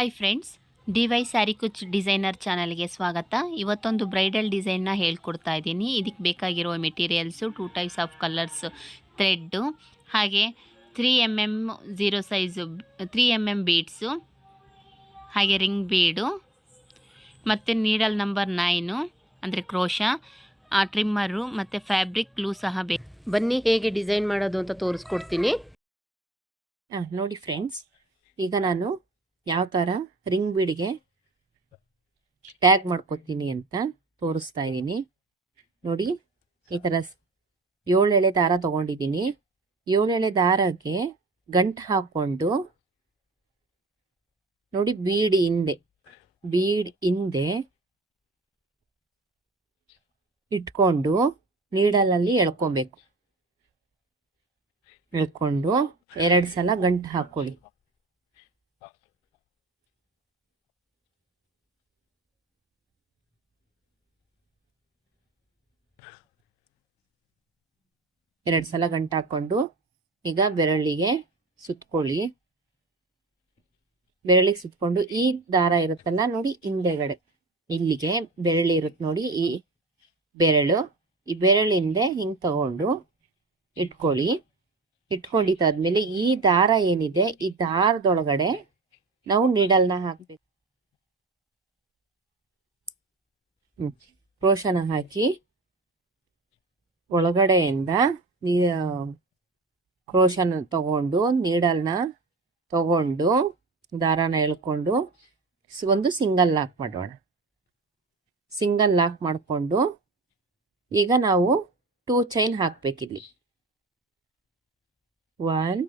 Hi friends, DY saree ಕುಚ್ designer ಚಾನಲ್ಗೆ ಸ್ವಾಗತ. ಇವತ್ತೊಂದು ಬ್ರೈಡಲ್ ಡಿಸೈನ್ನ ಹೇಳ್ಕೊಡ್ತಾ ಇದ್ದೀನಿ. ಇದಕ್ಕೆ ಬೇಕಾಗಿರುವ materials 2 types of colours thread, ಹಾಗೆ 3mm 0 ಸೈಜು 3mm ಬೀಡ್ಸು, ಹಾಗೆ ರಿಂಗ್ ಬೀಡು, ಮತ್ತು ನೀಡಲ್ ನಂಬರ್ 9 ಅಂದರೆ ಕ್ರೋಶಾ, ಟ್ರಿಮ್ಮರು ಮತ್ತು ಫ್ಯಾಬ್ರಿಕ್ ಗ್ಲೂ ಸಹ ಬೇಕು. ಬನ್ನಿ ಹೇಗೆ ಡಿಸೈನ್ ಮಾಡೋದು ಅಂತ ತೋರಿಸ್ಕೊಡ್ತೀನಿ. ನೋಡಿ ಫ್ರೆಂಡ್ಸ್, ಈಗ ನಾನು ಯಾವ ಥರ ರಿಂಗ್ ಬೀಡ್ಗೆ ಟ್ಯಾಗ್ ಮಾಡ್ಕೊತೀನಿ ಅಂತ ತೋರಿಸ್ತಾ ಇದ್ದೀನಿ. ನೋಡಿ, ಈ ಥರ 7 ಎಳೆ ದಾರ ತೊಗೊಂಡಿದ್ದೀನಿ. 7 ಎಳೆ ದಾರಕ್ಕೆ ಗಂಟು ಹಾಕ್ಕೊಂಡು ನೋಡಿ, ಬೀಡ್ ಹಿಂದೆ ಇಟ್ಕೊಂಡು ನೀಡಲಲ್ಲಿ ಎಳ್ಕೊಬೇಕು. ಎಳ್ಕೊಂಡು 2 ಸಲ ಗಂಟು ಹಾಕೊಳ್ಳಿ. ಎರಡು ಸಲ ಗಂಟು ಹಾಕೊಂಡು ಈಗ ಬೆರಳಿಗೆ ಸುತ್ಕೊಳ್ಳಿ. ಬೆರಳಿಗೆ ಸುತ್ಕೊಂಡು ಈ ದಾರ ಇರುತ್ತಲ್ಲ ನೋಡಿ, ಹಿಂದೆಗಡೆ ಇಲ್ಲಿಗೆ ಬೆರಳು ಇರುತ್ತೆ ನೋಡಿ, ಈ ಬೆರಳಿಂದ ಹಿಂಗೆ ತಗೊಂಡು ಇಟ್ಕೊಳ್ಳಿ. ಇಟ್ಕೊಂಡಿದ್ದಾದ್ಮೇಲೆ ಈ ದಾರ ಏನಿದೆ, ಈ ದಾರದೊಳಗಡೆ ನಾವು ನೀಡಲ್ನ ಹಾಕ್ಬೇಕು. ಕ್ರೋಶನ ಹಾಕಿ ಒಳಗಡೆಯಿಂದ ಕ್ರೋಶನ ತಗೊಂಡು ನೀಡಲ್ನ ತಗೊಂಡು ದಾರಾನ ಎಳ್ಕೊಂಡು ಒಂದು ಸಿಂಗಲ್ ಲಾಕ್ ಮಾಡೋಣ. ಸಿಂಗಲ್ ಲಾಕ್ ಮಾಡಿಕೊಂಡು ಈಗ ನಾವು 2 ಚೈನ್ ಹಾಕ್ಬೇಕಿಲ್ಲಿ. 1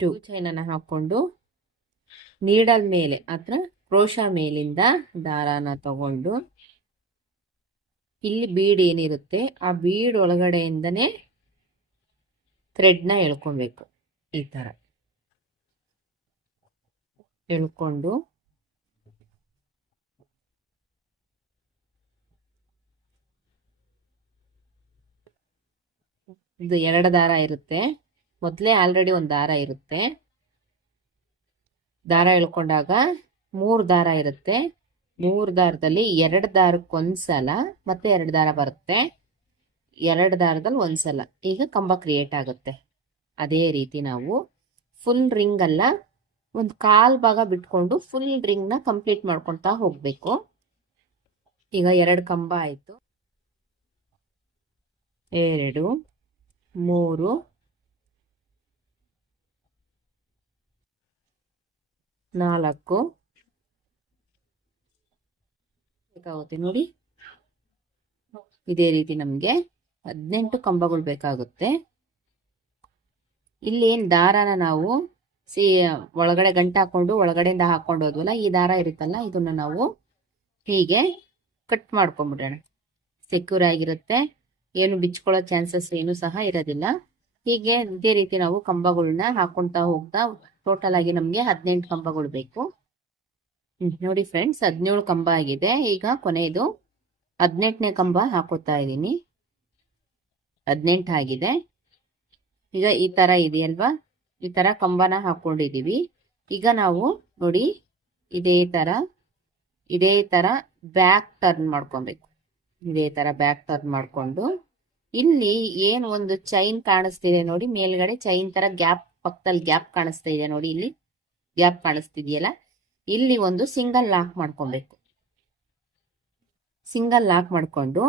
2 ಚೈನನ್ನು ಹಾಕ್ಕೊಂಡು ನೀಡಲ್ ಮೇಲೆ ಅಥವಾ ಕ್ರೋಶಾ ಮೇಲಿಂದ ದಾರಾನ ತಗೊಂಡು ಇಲ್ಲಿ ಬೀಡ್ ಏನಿರುತ್ತೆ ಆ ಬೀಡ್ ಒಳಗಡೆಯಿಂದನೇ ಥ್ರೆಡ್ನ ಎಳ್ಕೊಬೇಕು. ಈ ಥರ ಎಳ್ಕೊಂಡು ಇದು 2 ದಾರ ಇರುತ್ತೆ. ಮೊದಲೇ ಆಲ್ರೆಡಿ ಒಂದು ದಾರ ಇರುತ್ತೆ. ದಾರ ಎಳ್ಕೊಂಡಾಗ 3 ದಾರ ಇರುತ್ತೆ. 3 ದಾರದಲ್ಲಿ 2 ದಾರಕ್ಕೊಂದ್ಸಲ ಮತ್ತೆ 2 ದಾರ ಬರುತ್ತೆ. 2 ದಾರದಲ್ಲಿ ಒಂದ್ಸಲ ಈಗ ಕಂಬ ಕ್ರಿಯೇಟ್ ಆಗುತ್ತೆ. ಅದೇ ರೀತಿ ನಾವು ಫುಲ್ ರಿಂಗ್ ಅಲ್ಲ, ಒಂದು 1/4 ಭಾಗ ಬಿಟ್ಕೊಂಡು ಫುಲ್ ರಿಂಗ್ನ ಕಂಪ್ಲೀಟ್ ಮಾಡ್ಕೊತಾ ಹೋಗ್ಬೇಕು. ಈಗ 2 ಕಂಬ ಆಯ್ತು. 2 3 4 ಬೇಕಾಗುತ್ತೆ ನೋಡಿ. ಇದೇ ರೀತಿ ನಮಗೆ 18 ಕಂಬಗಳು ಬೇಕಾಗುತ್ತೆ. ಇಲ್ಲಿ ಏನ್ ದಾರಾನ ನಾವು ಒಳಗಡೆ ಗಂಟು ಹಾಕೊಂಡು ಒಳಗಡೆಯಿಂದ ಹಾಕೊಂಡು ಹೋದ್ವಲ್ಲ, ಈ ದಾರ ಇರುತ್ತಲ್ಲ, ಇದನ್ನ ನಾವು ಹೀಗೆ ಕಟ್ ಮಾಡ್ಕೊಂಡ್ಬಿಡೋಣ. ಸೆಕ್ಯೂರ್ ಆಗಿರುತ್ತೆ, ಏನು ಬಿಚ್ಕೊಳ್ಳೋ ಚಾನ್ಸಸ್ ಏನು ಸಹ ಇರೋದಿಲ್ಲ. ಹೀಗೆ ಇದೇ ರೀತಿ ನಾವು ಕಂಬಗಳನ್ನ ಹಾಕೊಂತಾ ಹೋಗ್ತಾ ಟೋಟಲ್ ಆಗಿ ನಮ್ಗೆ 18 ಕಂಬಗಳು ಬೇಕು. ನೋಡಿ ಫ್ರೆಂಡ್ಸ್, 17 ಕಂಬ ಆಗಿದೆ. ಈಗ ಕೊನೆಯದು 18ನೇ ಕಂಬ ಹಾಕೋತಾ ಇದ್ದೀನಿ. 18 ಆಗಿದೆ. ಈಗ ಈ ತರ ಇದೆಯಲ್ವಾ, ಈ ತರ ಕಂಬನ ಹಾಕೊಂಡಿದೀವಿ. ಈಗ ನಾವು ನೋಡಿ, ಇದೇ ತರ ಬ್ಯಾಕ್ ಟರ್ನ್ ಮಾಡ್ಕೊಬೇಕು. ಇದೇ ತರ ಬ್ಯಾಕ್ ಟರ್ನ್ ಮಾಡ್ಕೊಂಡು ಇಲ್ಲಿ ಏನು ಒಂದು ಚೈನ್ ಕಾಣಿಸ್ತಿದೆ ನೋಡಿ, ಮೇಲ್ಗಡೆ ಚೈನ್ ತರ ಗ್ಯಾಪ್, ಪಕ್ಕದಲ್ಲಿ ಗ್ಯಾಪ್ ಕಾಣಿಸ್ತಾ ಇದೆ ನೋಡಿ, ಇಲ್ಲಿ ಗ್ಯಾಪ್ ಕಾಣಿಸ್ತಿದೆಯಲ್ಲ, ಇಲ್ಲಿ ಒಂದು ಸಿಂಗಲ್ ಲಾಕ್ ಮಾಡ್ಕೊಬೇಕು. ಸಿಂಗಲ್ ಲಾಕ್ ಮಾಡ್ಕೊಂಡು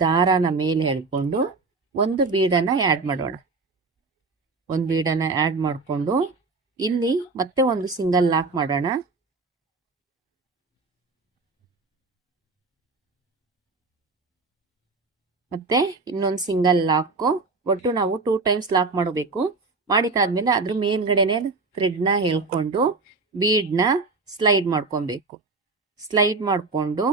ದಾರಾನ ಮೇಲೆ ಎಳ್ಕೊಂಡು ಒಂದು ಬೀಡನ್ನ ಆ್ಯಡ್ ಮಾಡೋಣ. ಒಂದು ಬೀಡನ್ನ ಆ್ಯಡ್ ಮಾಡಿಕೊಂಡು ಇಲ್ಲಿ ಮತ್ತೆ ಒಂದು ಸಿಂಗಲ್ ಲಾಕ್ ಮಾಡೋಣ. ಮತ್ತೆ ಇನ್ನೊಂದು ಸಿಂಗಲ್ ಲಾಕು. ಒಟ್ಟು ನಾವು 2 ಟೈಮ್ಸ್ ಲಾಕ್ ಮಾಡಬೇಕು. ಮಾಡಿದಾದ್ಮೇಲೆ ಅದ್ರ ಮೇಲ್ಗಡೆನೆ ಥ್ರೆಡ್ನ ಹೇಳ್ಕೊಂಡು ಬೀಡ್ನ ಸ್ಲೈಡ್ ಮಾಡ್ಕೊಬೇಕು. ಸ್ಲೈಡ್ ಮಾಡಿಕೊಂಡು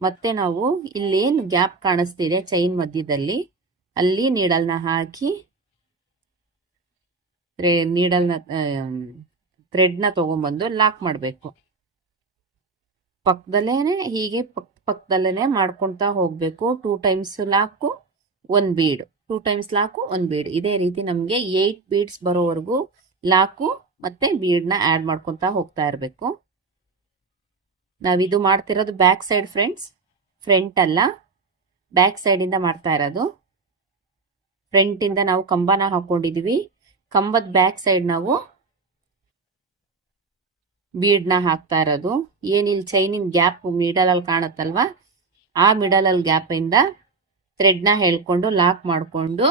ಮತ್ತೆ ನಾವು ಇಲ್ಲೇನು ಗ್ಯಾಪ್ ಕಾಣಿಸ್ತಿದೆ ಚೈನ್ ಮಧ್ಯದಲ್ಲಿ, ಅಲ್ಲಿ ನೀಡಲ್ನ ಹಾಕಿ ಥ್ರೆಡ್ನ ತಗೊಂಡ್ಬಂದು ಲಾಕ್ ಮಾಡಬೇಕು. ಪಕ್ಕದಲ್ಲೇನೆ ಹೀಗೆ ಪಕ್ಕದಲ್ಲೇನೆ ಮಾಡ್ಕೊತಾ ಹೋಗ್ಬೇಕು. 2 ಟೈಮ್ಸ್ ಲಾಕು 1 ಬೀಡ್, 2 ಟೈಮ್ಸ್ ಲಾಕು 1 ಬೀಡ್. ಇದೇ ರೀತಿ ನಮಗೆ 8 ಬೀಡ್ಸ್ ಬರೋವರೆಗೂ ಲಾಕು ಮತ್ತೆ ಬೀಡ್ನ ಆ್ಯಡ್ ಮಾಡ್ಕೊತಾ ಹೋಗ್ತಾ ಇರಬೇಕು. ನಾವಿದು ಮಾಡ್ತಿರೋದು ಬ್ಯಾಕ್ ಸೈಡ್ ಫ್ರೆಂಡ್ಸ್, ಫ್ರಂಟ್ ಅಲ್ಲ, ಬ್ಯಾಕ್ ಸೈಡಿಂದ ಮಾಡ್ತಾ ಇರೋದು. ಫ್ರಂಟಿಂದ ನಾವು ಕಂಬನ ಹಾಕೊಂಡಿದೀವಿ, ಕಂಬದ ಬ್ಯಾಕ್ ಸೈಡ್ ನಾವು ಬೀಡ್ನ ಹಾಕ್ತಾ ಇರೋದು. ಏನಿಲ್ಲಿ ಚೈನಿನ ಗ್ಯಾಪ್ ಮಿಡಲ್ ಅಲ್ಲಿ ಕಾಣುತ್ತಲ್ವಾ, ಆ ಮಿಡಲ್ ಅಲ್ಲಿ ಗ್ಯಾಪ್ ಇಂದ ಥ್ರೆಡ್ನ ಹೇಳ್ಕೊಂಡು ಲಾಕ್ ಮಾಡಿಕೊಂಡು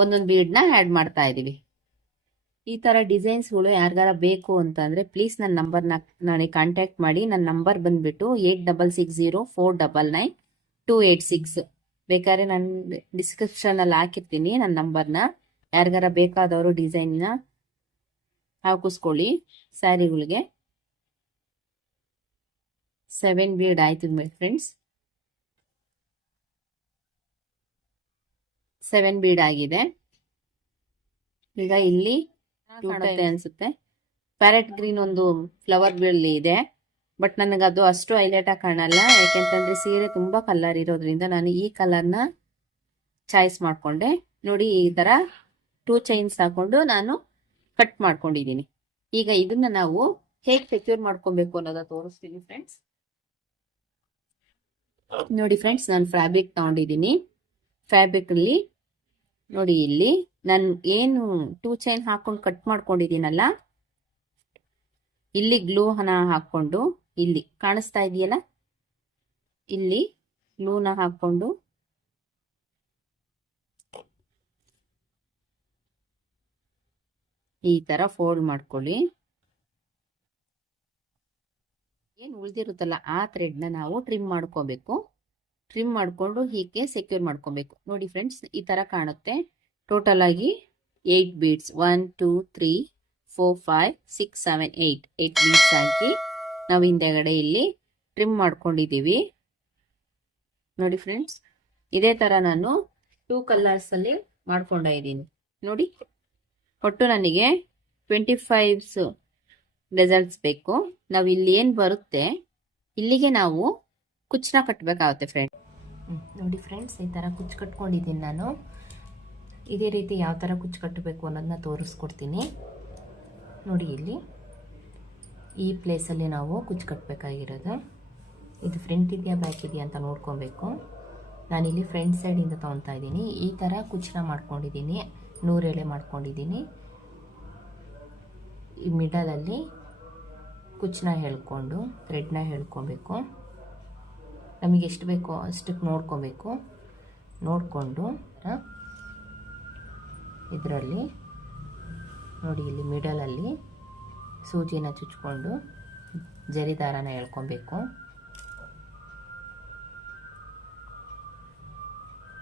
ಒಂದೊಂದು ಬೀಡ್ನ ಆ್ಯಡ್ ಮಾಡ್ತಾ ಇದೀವಿ. ಈ ಥರ ಡಿಸೈನ್ಸ್ಗಳು ಯಾರಿಗಾರ ಬೇಕು ಅಂತಂದರೆ ಪ್ಲೀಸ್ ನನ್ನ ನಂಬರ್ನ ನನಗೆ ಕಾಂಟ್ಯಾಕ್ಟ್ ಮಾಡಿ. ನನ್ನ ನಂಬರ್ ಬಂದುಬಿಟ್ಟು 8660499286. ಬೇಕಾದ್ರೆ ನಾನು ಡಿಸ್ಕ್ರಿಪ್ಷನಲ್ಲಿ ಹಾಕಿರ್ತೀನಿ ನನ್ನ ನಂಬರ್ನ. ಯಾರಿಗಾರ ಬೇಕಾದವರು ಡಿಸೈನ್ನ ಹಾಕಿಸ್ಕೊಳ್ಳಿ. ಸ್ಯಾರಿಗಳಿಗೆ 7 ಬೀಡ್ ಆಯ್ತು ಫ್ರೆಂಡ್ಸ್, 7 ಬೀಡ್ ಆಗಿದೆ. ಈಗ ಇಲ್ಲಿ ಕಾಣುತ್ತೆ ಅನ್ಸುತ್ತೆ, ಪ್ಯಾರೆಟ್ ಗ್ರೀನ್ ಒಂದು ಫ್ಲವರ್ ಬೀಳ್ ಇದೆ, ಬಟ್ ನನಗೆ ಅದು ಅಷ್ಟು ಹೈಲೈಟ್ ಆಗಿ ಕಾಣಲ್ಲ. ಯಾಕೆಂತಂದ್ರೆ ಸೀರೆ ತುಂಬಾ ಕಲರ್ ಇರೋದ್ರಿಂದ ನಾನು ಈ ಕಲರ್ನ ಚಾಯ್ಸ್ ಮಾಡ್ಕೊಂಡೆ. ನೋಡಿ, ಈ ತರ 2 ಚೈನ್ಸ್ ಹಾಕೊಂಡು ನಾನು ಕಟ್ ಮಾಡ್ಕೊಂಡಿದ್ದೀನಿ. ಈಗ ಇದನ್ನ ನಾವು ಹೇಗೆ ಸೆಕ್ಯೂರ್ ಮಾಡ್ಕೊಬೇಕು ಅನ್ನೋದ ತೋರಿಸ್ತೀನಿ ಫ್ರೆಂಡ್ಸ್. ನೋಡಿ ಫ್ರೆಂಡ್ಸ್, ನಾನು ಫ್ಯಾಬ್ರಿಕ್ ತಗೊಂಡಿದ್ದೀನಿ. ಫ್ಯಾಬ್ರಿಕ್ ಅಲ್ಲಿ ನೋಡಿ, ಇಲ್ಲಿ ನಾನು ಏನು 2 ಚೈನ್ ಹಾಕೊಂಡು ಕಟ್ ಮಾಡ್ಕೊಂಡಿದ್ದೀನಲ್ಲ, ಇಲ್ಲಿ ಗ್ಲೂನ ಹಾಕೊಂಡು, ಇಲ್ಲಿ ಕಾಣಿಸ್ತಾ ಇದೆಯಲ್ಲ, ಇಲ್ಲಿ ಗ್ಲೂನ ಹಾಕೊಂಡು ಈ ತರ ಫೋಲ್ಡ್ ಮಾಡ್ಕೊಳ್ಳಿ. ಏನು ಉಳಿದಿರುತ್ತಲ್ಲ ಆ ಥ್ರೆಡ್ನ ನಾವು ಟ್ರಿಮ್ ಮಾಡ್ಕೋಬೇಕು. ಟ್ರಿಮ್ ಮಾಡಿಕೊಂಡು ಹೀಗೆ ಸೆಕ್ಯೂರ್ ಮಾಡ್ಕೊಬೇಕು. ನೋಡಿ ಫ್ರೆಂಡ್ಸ್, ಈ ತರ ಕಾಣುತ್ತೆ. ಟೋಟಲ್ ಆಗಿ 8 ಬೀಡ್ಸ್, 1 2 3 4 5 6 7 8 ಬೀಡ್ಸ್ ಹಾಕಿ ನಾವು ಹಿಂದೆಗಡೆ ಇಲ್ಲಿ ಟ್ರಿಮ್ ಮಾಡ್ಕೊಂಡಿದ್ದೀವಿ. ನೋಡಿ ಫ್ರೆಂಡ್ಸ್, ಇದೇ ತರ ನಾನು 2 ಕಲರ್ಸ್ ಅಲ್ಲಿ ಮಾಡ್ಕೊಂಡ ಇದ್ದೀನಿ. ನೋಡಿ, ಒಟ್ಟು ನನಗೆ 25 ರಿಸಲ್ಟ್ಸ್ ಬೇಕು. ನಾವು ಇಲ್ಲಿ ಏನು ಬರುತ್ತೆ ಇಲ್ಲಿಗೆ ನಾವು ಕುಚ್ಚನ್ನ ಕಟ್ಟಬೇಕಾಗುತ್ತೆ ಫ್ರೆಂಡ್ಸ್. ನೋಡಿ ಫ್ರೆಂಡ್ಸ್, ಈ ಥರ ಕುಚ್ಚು ಕಟ್ಕೊಂಡಿದ್ದೀನಿ ನಾನು. ಇದೇ ರೀತಿ ಯಾವ ಥರ ಕುಚ್ಚು ಕಟ್ಟಬೇಕು ಅನ್ನೋದನ್ನ ತೋರಿಸ್ಕೊಡ್ತೀನಿ. ನೋಡಿ, ಇಲ್ಲಿ ಈ ಪ್ಲೇಸಲ್ಲಿ ನಾವು ಕುಚ್ಚು ಕಟ್ಟಬೇಕಾಗಿರೋದು. ಇದು ಫ್ರಂಟ್ ಇದೆಯಾ ಬ್ಯಾಕ್ ಇದೆಯಾ ಅಂತ ನೋಡ್ಕೊಬೇಕು. ನಾನಿಲ್ಲಿ ಫ್ರಂಟ್ ಸೈಡಿಂದ ತೊಗೊತಾ ಇದ್ದೀನಿ. ಈ ಥರ ಕುಚ್ಚನ್ನ ಮಾಡ್ಕೊಂಡಿದ್ದೀನಿ, 100 ಎಳೆ ಮಾಡ್ಕೊಂಡಿದ್ದೀನಿ. ಈ ಮಿಡಲಲ್ಲಿ ಕುಚ್ಚನ್ನ ಹೇಳ್ಕೊಂಡು ಥ್ರೆಡ್ನ ಹೇಳ್ಕೊಬೇಕು. ನಮಗೆ ಎಷ್ಟು ಬೇಕೋ ಅಷ್ಟಕ್ಕೆ ನೋಡ್ಕೊಬೇಕು. ನೋಡಿಕೊಂಡು ಇದರಲ್ಲಿ ನೋಡಿ, ಇಲ್ಲಿ ಮಿಡಲಲ್ಲಿ ಸೂಜಿನ ಚುಚ್ಕೊಂಡು ಜರಿ ದಾರನ ಎಳ್ಕೊಬೇಕು.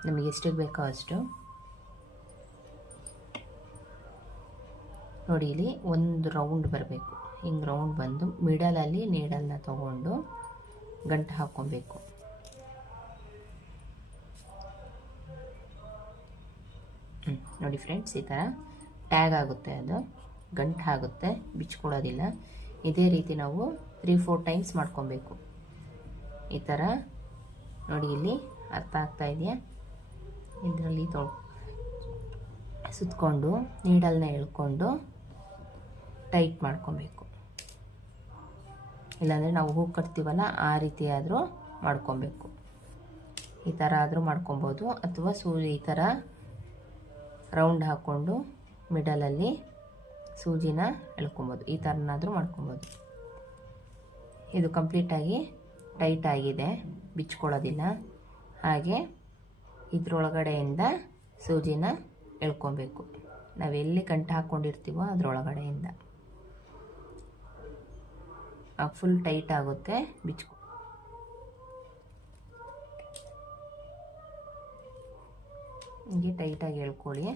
ನಮಗೆ ಎಷ್ಟಕ್ಕೆ ಬೇಕೋ ಅಷ್ಟು. ನೋಡಿ, ಇಲ್ಲಿ ಒಂದು ರೌಂಡ್ ಬರಬೇಕು. ಹಿಂಗೆ ರೌಂಡ್ ಬಂದು ಮಿಡಲಲ್ಲಿ ನೀಡಲ್ನ ತಗೊಂಡು ಗಂಟು ಹಾಕ್ಕೊಬೇಕು. ನೋಡಿ ಫ್ರೆಂಡ್ಸ್, ಈ ಥರ ಟ್ಯಾಗ್ ಆಗುತ್ತೆ, ಅದು ಗಂಟು ಆಗುತ್ತೆ, ಬಿಚ್ಕೊಳ್ಳೋದಿಲ್ಲ. ಇದೇ ರೀತಿ ನಾವು 3-4 ಟೈಮ್ಸ್ ಮಾಡ್ಕೊಬೇಕು. ಈ ಥರ ನೋಡಿ, ಇಲ್ಲಿ ಅರ್ಥ ಆಗ್ತಾ ಇದೆಯಾ? ಇದರಲ್ಲಿ ಸುತ್ತಕೊಂಡು ನೀಡಲ್ನ ಎಳ್ಕೊಂಡು ಟೈಟ್ ಮಾಡ್ಕೊಬೇಕು. ಇಲ್ಲಾಂದರೆ ನಾವು ಹೂ ಕಟ್ತೀವಲ್ಲ ಆ ರೀತಿ ಆದರೂ ಮಾಡ್ಕೊಬೇಕು. ಈ ಥರ ಆದರೂ ಮಾಡ್ಕೊಬೋದು, ಅಥವಾ ಈ ಥರ ರೌಂಡ್ ಹಾಕ್ಕೊಂಡು ಮಿಡಲಲ್ಲಿ ಸೂಜಿನ ಎಳ್ಕೊಬೋದು. ಈ ಥರನಾದರೂ ಮಾಡ್ಕೊಬೋದು. ಇದು ಕಂಪ್ಲೀಟಾಗಿ ಟೈಟ್ ಆಗಿದೆ, ಬಿಚ್ಕೊಳ್ಳೋದಿಲ್ಲ. ಹಾಗೆ ಇದ್ರೊಳಗಡೆಯಿಂದ ಸೂಜಿನ ಎಳ್ಕೊಬೇಕು. ನಾವೆಲ್ಲಿ ಗಂಟು ಹಾಕ್ಕೊಂಡಿರ್ತೀವೋ ಅದರೊಳಗಡೆಯಿಂದ ಫುಲ್ ಟೈಟ್ ಆಗುತ್ತೆ, ಬಿಚ್ಕೊ. ಹೀಗೆ ಟೈಟಾಗಿ ಎಳ್ಕೊಳ್ಳಿ.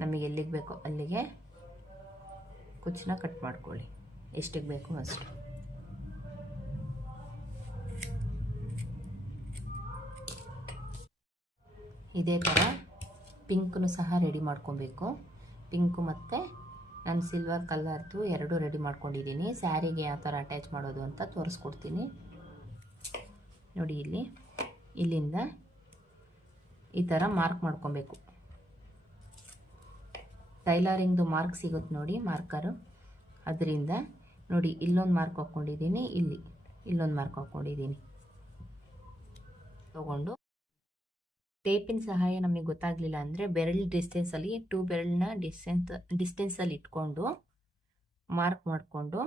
ನಮಗೆ ಎಲ್ಲಿಗೆ ಬೇಕೋ ಅಲ್ಲಿಗೆ ಕುಚ್ಚನ್ನ ಕಟ್ ಮಾಡ್ಕೊಳ್ಳಿ, ಎಷ್ಟಿಗೆ ಬೇಕೋ ಅಷ್ಟು. ಇದೇ ಥರ ಪಿಂಕ್ನು ಸಹ ರೆಡಿ ಮಾಡ್ಕೊಬೇಕು. ಪಿಂಕು ಮತ್ತು ನಾನು ಸಿಲ್ವರ್ ಕಲರ್ದು 2 ರೆಡಿ ಮಾಡ್ಕೊಂಡಿದ್ದೀನಿ. ಸ್ಯಾರಿಗೆ ಯಾವ ಥರ ಅಟ್ಯಾಚ್ ಮಾಡೋದು ಅಂತ ತೋರಿಸ್ಕೊಡ್ತೀನಿ. ನೋಡಿ, ಇಲ್ಲಿಂದ ಈ ಥರ ಮಾರ್ಕ್ ಮಾಡ್ಕೊಬೇಕು. ಟೈಲರಿಂಗ್ದು ಮಾರ್ಕ್ ಸಿಗುತ್ತೆ ನೋಡಿ, ಮಾರ್ಕರು. ಅದರಿಂದ ನೋಡಿ, ಇಲ್ಲೊಂದು ಮಾರ್ಕ್ ಹಾಕ್ಕೊಂಡಿದ್ದೀನಿ, ಇಲ್ಲಿ ಇಲ್ಲೊಂದು ಮಾರ್ಕ್ ಹಾಕ್ಕೊಂಡಿದ್ದೀನಿ. ತಗೊಂಡು ಟೇಪಿನ ಸಹಾಯ ನಮಗೆ ಗೊತ್ತಾಗಲಿಲ್ಲ ಅಂದರೆ ಬೆರಳು ಡಿಸ್ಟೆನ್ಸಲ್ಲಿ 2 ಬೆರಳನ್ನ ಡಿಸ್ಟೆನ್ಸಲ್ಲಿ ಇಟ್ಕೊಂಡು ಮಾರ್ಕ್ ಮಾಡಿಕೊಂಡು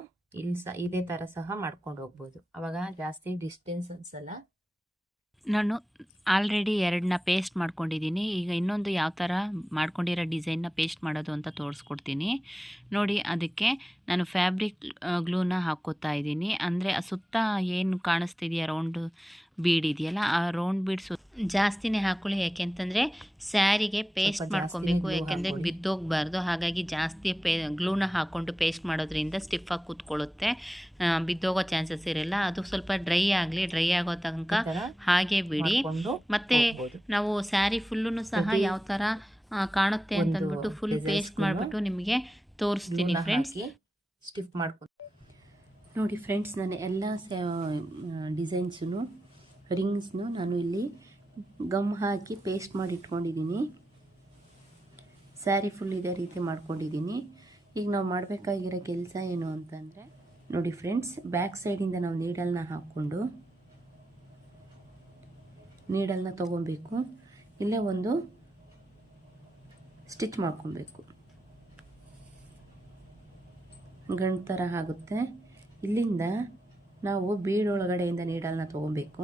ಇಲ್ಲಿ ಇದೇ ಥರ ಸಹ ಮಾಡ್ಕೊಂಡು ಹೋಗ್ಬೋದು. ಆವಾಗ ಜಾಸ್ತಿ ಡಿಸ್ಟೆನ್ಸ್ ಅನ್ಸಲ್ಲ. ನಾನು ಆಲ್ರೆಡಿ 2ನ ಪೇಸ್ಟ್ ಮಾಡ್ಕೊಂಡಿದ್ದೀನಿ. ಈಗ ಇನ್ನೊಂದು ಯಾವ ಥರ ಮಾಡ್ಕೊಂಡಿರೋ ಡಿಸೈನ್ನ ಪೇಸ್ಟ್ ಮಾಡೋದು ಅಂತ ತೋರಿಸ್ಕೊಡ್ತೀನಿ ನೋಡಿ. ಅದಕ್ಕೆ ನಾನು ಫ್ಯಾಬ್ರಿಕ್ ಗ್ಲೂನ ಹಾಕ್ಕೋತಾ ಇದ್ದೀನಿ. ಅಂದರೆ ಸುತ್ತ ಏನು ಕಾಣಿಸ್ತಿದೆಯಾ ರೌಂಡ್ ಬೀಡ್ ಇದೆಯಲ್ಲ, ಆ ರೌಂಡ್ ಬೀಡ್ ಜಾಸ್ತಿನೇ ಹಾಕೊಳ್ಳಿ. ಯಾಕೆಂತಂದರೆ ಸ್ಯಾರಿಗೆ ಪೇಸ್ಟ್ ಮಾಡ್ಕೊಬೇಕು, ಯಾಕೆಂದರೆ ಬಿದ್ದೋಗಬಾರ್ದು. ಹಾಗಾಗಿ ಜಾಸ್ತಿ ಗ್ಲೂನ ಹಾಕ್ಕೊಂಡು ಪೇಸ್ಟ್ ಮಾಡೋದ್ರಿಂದ ಸ್ಟಿಫಾಗಿ ಕೂತ್ಕೊಳ್ಳುತ್ತೆ, ಬಿದ್ದೋಗೋ ಚಾನ್ಸಸ್ ಇರಲ್ಲ. ಅದು ಸ್ವಲ್ಪ ಡ್ರೈ ಆಗಲಿ, ಡ್ರೈ ಆಗೋ ತನಕ ಹಾಗೆ ಬಿಡಿ. ಮತ್ತು ನಾವು ಸ್ಯಾರಿ ಫುಲ್ಲೂ ಸಹ ಯಾವ ಥರ ಕಾಣುತ್ತೆ ಅಂತಂದ್ಬಿಟ್ಟು ಫುಲ್ ಪೇಸ್ಟ್ ಮಾಡಿಬಿಟ್ಟು ನಿಮಗೆ ತೋರಿಸ್ತೀನಿ ಫ್ರೆಂಡ್ಸ್. ಸ್ಟಿಫ್ ಮಾಡ್ಕೊಂಡು ನೋಡಿ ಫ್ರೆಂಡ್ಸ್, ನಾನು ಎಲ್ಲ ಡಿಸೈನ್ಸೂ ರಿಂಗ್ಸ್ನು ನಾನು ಇಲ್ಲಿ ಗಮ್ ಹಾಕಿ ಪೇಸ್ಟ್ ಮಾಡಿ ಇಟ್ಕೊಂಡಿದ್ದೀನಿ. ಸ್ಯಾರಿ ಫುಲ್ ಇದೇ ರೀತಿ ಮಾಡ್ಕೊಂಡಿದ್ದೀನಿ. ಈಗ ನಾವು ಮಾಡಬೇಕಾಗಿರೋ ಕೆಲಸ ಏನು ಅಂತಂದರೆ ನೋಡಿ ಫ್ರೆಂಡ್ಸ್, ಬ್ಯಾಕ್ ಸೈಡಿಂದ ನಾವು ನೀಡಲ್ನ ಹಾಕ್ಕೊಂಡು ನೀಡಲ್ನ ತೊಗೊಬೇಕು. ಇಲ್ಲೇ ಒಂದು ಸ್ಟಿಚ್ ಮಾಡ್ಕೊಬೇಕು. ಗಂಟು ಥರ ಆಗುತ್ತೆ. ಇಲ್ಲಿಂದ ನಾವು ಬೀಡ್ ಒಳಗಡೆಯಿಂದ ನೀಡಲ್ನ ತೊಗೊಬೇಕು.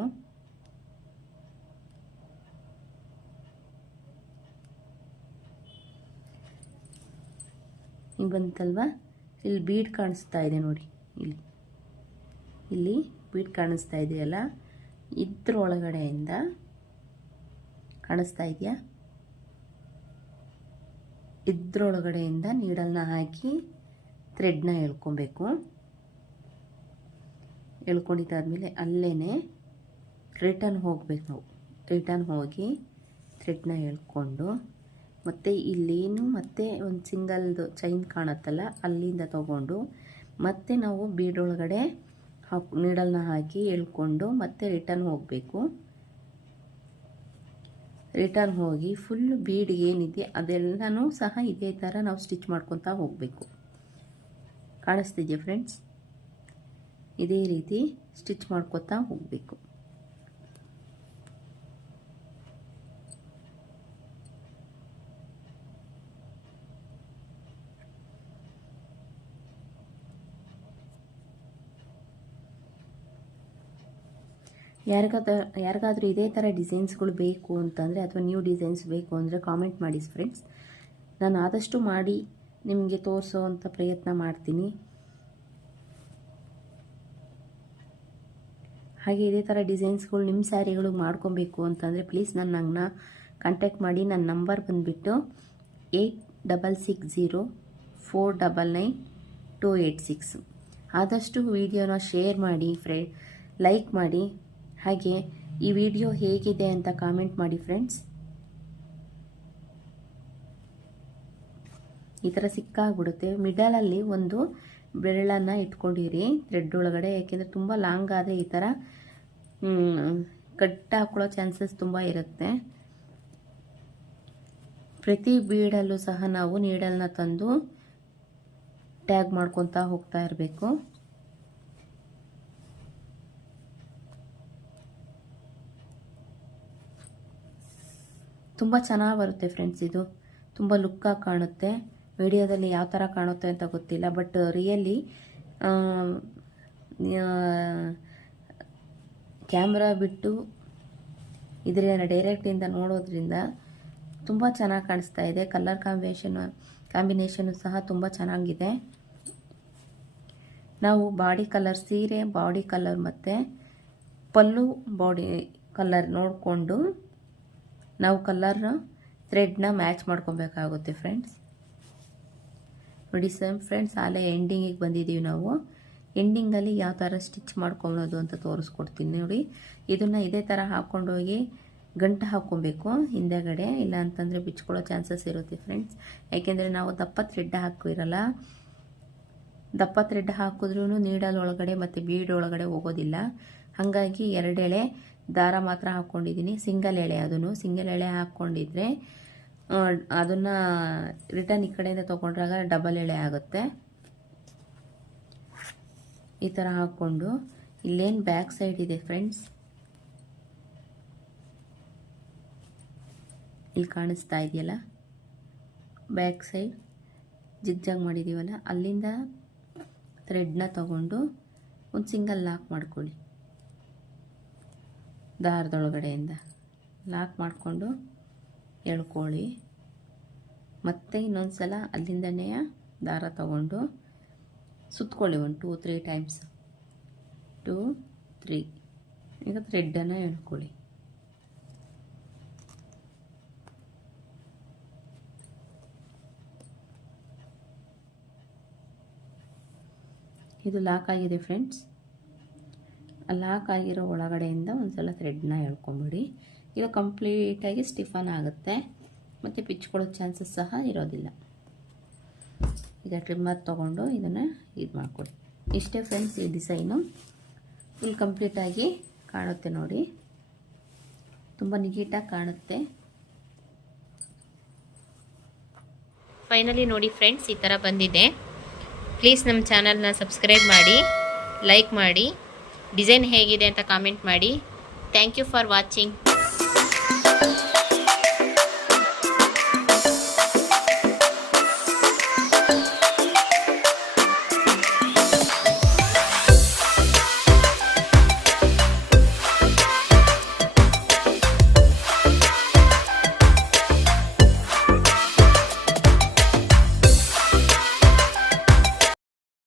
ಹಿಂಗೆ ಬಂತಲ್ವಾ, ಇಲ್ಲಿ ಬೀಡ್ ಕಾಣಿಸ್ತಾ ಇದೆ ನೋಡಿ. ಇಲ್ಲಿ ಬೀಡ್ ಕಾಣಿಸ್ತಾ ಇದೆಯಲ್ಲ, ಇದ್ರ ಒಳಗಡೆಯಿಂದ ಕಾಣಿಸ್ತಾ ಇದೆಯಾ, ಇದ್ರೊಳಗಡೆಯಿಂದ ನೀಡಲ್ನ ಹಾಕಿ ಥ್ರೆಡ್ನ ಎಳ್ಕೊಬೇಕು. ಎಳ್ಕೊಂಡಿದ್ದಾದಮೇಲೆ ಅಲ್ಲೇ ರಿಟರ್ನ್ ಹೋಗ್ಬೇಕು. ನಾವು ರಿಟರ್ನ್ ಹೋಗಿ ಥ್ರೆಡ್ನ ಎಳ್ಕೊಂಡು ಮತ್ತು ಇಲ್ಲೇನು ಮತ್ತೆ ಒಂದು ಸಿಂಗಲ್ದು ಚೈನ್ ಕಾಣುತ್ತಲ್ಲ, ಅಲ್ಲಿಂದ ತಗೊಂಡು ಮತ್ತೆ ನಾವು ಬೀಡೊಳಗಡೆ ನೀಡಲ್ನ ಹಾಕಿ ಎಳ್ಕೊಂಡು ಮತ್ತೆ ರಿಟರ್ನ್ ಹೋಗಬೇಕು. ರಿಟರ್ನ್ ಹೋಗಿ ಫುಲ್ ಬೀಡ್ ಏನಿದೆ ಅದೆಲ್ಲನೂ ಸಹ ಇದೇ ಥರ ನಾವು ಸ್ಟಿಚ್ ಮಾಡ್ಕೊತಾ ಹೋಗಬೇಕು. ಕಾಣಿಸ್ತಿದೆಯಾ ಫ್ರೆಂಡ್ಸ್? ಇದೇ ರೀತಿ ಸ್ಟಿಚ್ ಮಾಡ್ಕೊತಾ ಹೋಗಬೇಕು. ಯಾರಿಗಾದರೂ ಇದೇ ಥರ ಡಿಸೈನ್ಸ್ಗಳು ಬೇಕು ಅಂತಂದರೆ ಅಥವಾ ನ್ಯೂ ಡಿಸೈನ್ಸ್ ಬೇಕು ಅಂದರೆ ಕಾಮೆಂಟ್ ಮಾಡಿ ಫ್ರೆಂಡ್ಸ್. ನಾನು ಆದಷ್ಟು ಮಾಡಿ ನಿಮಗೆ ತೋರಿಸೋ ಅಂಥ ಪ್ರಯತ್ನ ಮಾಡ್ತೀನಿ. ಹಾಗೆ ಇದೇ ಥರ ಡಿಸೈನ್ಸ್ಗಳು ನಿಮ್ಮ ಸ್ಯಾರಿಗಳು ಮಾಡ್ಕೊಬೇಕು ಅಂತಂದರೆ ಪ್ಲೀಸ್ ನನ್ನನ್ನು ಕಾಂಟ್ಯಾಕ್ಟ್ ಮಾಡಿ. ನನ್ನ ನಂಬರ್ ಬಂದುಬಿಟ್ಟು 8660499286. ಆದಷ್ಟು ವಿಡಿಯೋನ ಶೇರ್ ಮಾಡಿ, ಲೈಕ್ ಮಾಡಿ. ಹಾಗೆ ಈ ವಿಡಿಯೋ ಹೇಗಿದೆ ಅಂತ ಕಾಮೆಂಟ್ ಮಾಡಿ ಫ್ರೆಂಡ್ಸ್. ಈ ಥರ ಸಿಕ್ಕಾಗ್ಬಿಡುತ್ತೆ. ಮಿಡಲಲ್ಲಿ ಒಂದು ಬೆರಳನ್ನು ಇಟ್ಕೊಂಡಿರಿ ಥ್ರೆಡ್ ಒಳಗಡೆ, ಯಾಕೆಂದರೆ ತುಂಬ ಲಾಂಗ್ ಆದರೆ ಈ ಥರ ಕಟ್ ಹಾಕೊಳ್ಳೋ ಚಾನ್ಸಸ್ ತುಂಬ ಇರುತ್ತೆ. ಪ್ರತಿ ಬೀಡಲ್ಲೂ ಸಹ ನಾವು ನೀಡಲ್ನ ತಂದು ಟ್ಯಾಗ್ ಮಾಡ್ಕೊತಾ ಹೋಗ್ತಾ ಇರಬೇಕು. ತುಂಬ ಚೆನ್ನಾಗಿ ಬರುತ್ತೆ ಫ್ರೆಂಡ್ಸ್. ಇದು ತುಂಬ ಲುಕ್ಕಾಗಿ ಕಾಣುತ್ತೆ. ವಿಡಿಯೋದಲ್ಲಿ ಯಾವ ಥರ ಕಾಣುತ್ತೆ ಅಂತ ಗೊತ್ತಿಲ್ಲ, ಬಟ್ ರಿಯಲಿ ಕ್ಯಾಮ್ರಾ ಬಿಟ್ಟು ಇದರ ಡೈರೆಕ್ಟಿಂದ ನೋಡೋದ್ರಿಂದ ತುಂಬ ಚೆನ್ನಾಗಿ ಕಾಣಿಸ್ತಾ ಇದೆ. ಕಲರ್ ಕಾಂಬಿನೇಷನ್ನು ಸಹ ತುಂಬ ಚೆನ್ನಾಗಿದೆ. ನಾವು ಬಾಡಿ ಕಲರ್, ಸೀರೆ ಬಾಡಿ ಕಲರ್ ಮತ್ತು ಪಲ್ಲು ಬಾಡಿ ಕಲರ್ ನೋಡಿಕೊಂಡು ನಾವು ಕಲರ್ ಥ್ರೆಡ್ನ ಮ್ಯಾಚ್ ಮಾಡ್ಕೊಬೇಕಾಗುತ್ತೆ ಫ್ರೆಂಡ್ಸ್. ನೋಡಿ ಫ್ರೆಂಡ್ಸ್, ಅಲ್ಲೇ ಎಂಡಿಂಗಿಗೆ ಬಂದಿದ್ದೀವಿ ನಾವು. ಎಂಡಿಂಗಲ್ಲಿ ಯಾವ ಥರ ಸ್ಟಿಚ್ ಮಾಡ್ಕೊಳೋದು ಅಂತ ತೋರಿಸ್ಕೊಡ್ತೀನಿ ನೋಡಿ. ಇದನ್ನು ಇದೇ ಥರ ಹಾಕ್ಕೊಂಡೋಗಿ ಗಂಟು ಹಾಕ್ಕೊಬೇಕು ಹಿಂದೆಗಡೆ, ಇಲ್ಲ ಅಂತಂದರೆ ಬಿಚ್ಕೊಳ್ಳೋ ಚಾನ್ಸಸ್ ಇರುತ್ತೆ ಫ್ರೆಂಡ್ಸ್. ಯಾಕೆಂದರೆ ನಾವು ದಪ್ಪ ಥ್ರೆಡ್ ಹಾಕಿರಲ್ಲ. ದಪ್ಪ ಥ್ರೆಡ್ ಹಾಕಿದ್ರೂ ನೀಡಲ್ ಒಳಗಡೆ ಮತ್ತು ಬೀಡ್ ಒಳಗಡೆ ಹೋಗೋದಿಲ್ಲ. ಹಾಗಾಗಿ 2 ಎಳೆ ದಾರ ಮಾತ್ರ ಹಾಕ್ಕೊಂಡಿದ್ದೀನಿ. ಸಿಂಗಲ್ ಎಳೆ, ಅದನ್ನು ಸಿಂಗಲ್ ಎಳೆ ಹಾಕ್ಕೊಂಡಿದ್ರೆ ಅದನ್ನು ರಿಟರ್ನ್ ಈ ಕಡೆಯಿಂದ ತೊಗೊಂಡ್ರಾಗ ಡಬಲ್ ಎಳೆ ಆಗುತ್ತೆ. ಈ ಥರ ಹಾಕ್ಕೊಂಡು ಇಲ್ಲೇನು ಬ್ಯಾಕ್ ಸೈಡ್ ಇದೆ ಫ್ರೆಂಡ್ಸ್, ಇಲ್ಲಿ ಕಾಣಿಸ್ತಾ ಇದೆಯಲ್ಲ ಬ್ಯಾಕ್ ಸೈಡ್ ಜಿಗ್ಜಾಗ್ ಮಾಡಿದ್ದೀವಲ್ಲ, ಅಲ್ಲಿಂದ ಥ್ರೆಡ್ನ ತಗೊಂಡು ಒಂದು ಸಿಂಗಲ್ ಲಾಕ್ ಮಾಡ್ಕೊಳ್ಳಿ. ದಾರದೊಳಗಡೆಯಿಂದ ಲಾಕ್ ಮಾಡಿಕೊಂಡು ಎಳ್ಕೊಳ್ಳಿ. ಮತ್ತೆ ಇನ್ನೊಂದು ಸಲ ಅಲ್ಲಿಂದನೇ ದಾರ ತಗೊಂಡು ಸುತ್ಕೊಳ್ಳಿ. 1 2 3 ಟೈಮ್ಸ್, 2 3. ಈಗ ಥ್ರೆಡ್ಡನ್ನು ಎಳ್ಕೊಳ್ಳಿ. ಇದು ಲಾಕ್ ಆಗಿದೆ ಫ್ರೆಂಡ್ಸ್. ಲಾಕ್ ಆಗಿರೋ ಒಳಗಡೆಯಿಂದ ಒಂದು ಸಲ ಥ್ರೆಡ್ನ ಎಳ್ಕೊಂಬಿಡಿ. ಈಗ ಕಂಪ್ಲೀಟಾಗಿ ಸ್ಟಿಫನ್ ಆಗುತ್ತೆ ಮತ್ತು ಪಿಚ್ಕೊಳ್ಳೋ ಚಾನ್ಸಸ್ ಸಹ ಇರೋದಿಲ್ಲ. ಈಗ ಟ್ರಿಮ್ಮರ್ ತೊಗೊಂಡು ಇದನ್ನು ಇದು ಮಾಡ್ಕೊಳ್ಳಿ. ಇಷ್ಟೇ ಫ್ರೆಂಡ್ಸ್, ಈ ಡಿಸೈನು ಫುಲ್ ಕಂಪ್ಲೀಟಾಗಿ ಕಾಣುತ್ತೆ ನೋಡಿ, ತುಂಬ ನೀಟಾಗಿ ಕಾಣುತ್ತೆ. ಫೈನಲಿ ನೋಡಿ ಫ್ರೆಂಡ್ಸ್, ಈ ಥರ ಬಂದಿದೆ. ಪ್ಲೀಸ್ ನಮ್ಮ ಚಾನಲ್ನ ಸಬ್ಸ್ಕ್ರೈಬ್ ಮಾಡಿ, ಲೈಕ್ ಮಾಡಿ, ಡಿಸೈನ್ ಹೇಗಿದೆ ಅಂತ ಕಾಮೆಂಟ್ ಮಾಡಿ. Thank you for watching.